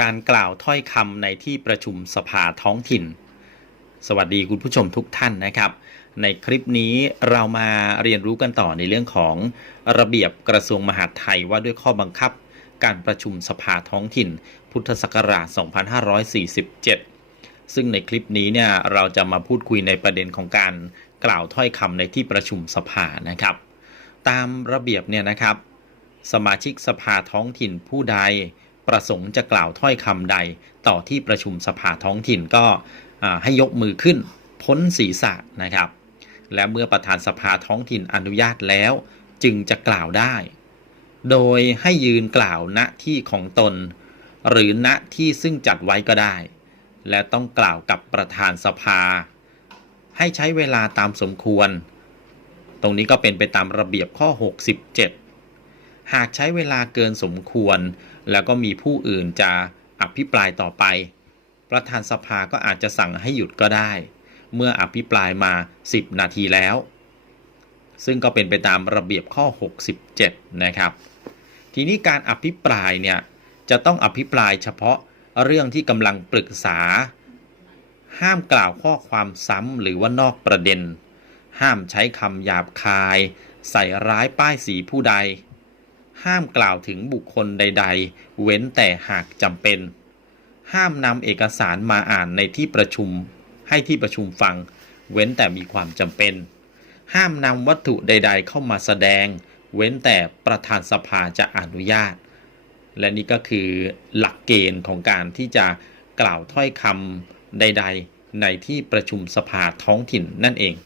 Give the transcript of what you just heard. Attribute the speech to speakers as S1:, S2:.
S1: การกล่าวถ้อยคำในที่ประชุมสภาท้องถิ่น สวัสดีคุณผู้ชมทุกท่านนะครับ ในคลิปนี้เรามาเรียนรู้กันต่อในเรื่องของระเบียบกระทรวงมหาดไทยว่าด้วยข้อบังคับ การประชุมสภาท้องถิ่น พุทธศักราช 2547 ซึ่งในคลิปนี้เนี่ยเราจะมาพูดคุยในประเด็นของการกล่าวถ้อยคำในที่ประชุมสภานะครับ ตามระเบียบเนี่ยนะครับ สมาชิกสภาท้องถิ่นผู้ใด ประสงค์จะกล่าวถ้อยคำใดต่อที่ประชุมสภาท้องถิ่นก็ให้ยกมือขึ้นพ้นศีรษะนะครับ และเมื่อประธานสภาท้องถิ่นอนุญาตแล้วจึงจะกล่าวได้ โดยให้ยืนกล่าวณที่ของตน หรือณที่ซึ่งจัดไว้ก็ได้ และต้องกล่าวกับประธานสภา ให้ใช้เวลาตามสมควร ตรงนี้ก็เป็นไปตามระเบียบข้อ 67 หากใช้เวลาเกินสมควร แล้วก็มีผู้อื่นจะอภิปรายต่อไป ประธานสภาก็อาจจะสั่งให้หยุดก็ได้ เมื่ออภิปรายมา 10 นาทีแล้ว ซึ่งก็เป็นไปตามระเบียบข้อ 67 นะครับ ทีนี้การอภิปรายเนี่ยจะต้องอภิปรายเฉพาะเรื่องที่กำลังปรึกษา ห้ามกล่าวข้อความซ้ำหรือว่านอกประเด็น ห้ามใช้คำหยาบคาย ใส่ร้ายป้ายสีผู้ใด ห้ามกล่าวถึงบุคคลใด ๆ เว้นแต่หากจำเป็น ห้ามนำเอกสารมาอ่านในที่ประชุม ให้ที่ประชุมฟัง เว้นแต่มีความจำเป็น ห้ามนำวัตถุใด ๆ เข้ามาแสดง เว้นแต่ประธานสภาจะอนุญาต และนี่ก็คือหลักเกณฑ์ของการที่จะกล่าวถ้อยคำใด ๆ ในที่ประชุมสภาท้องถิ่นนั่นเอง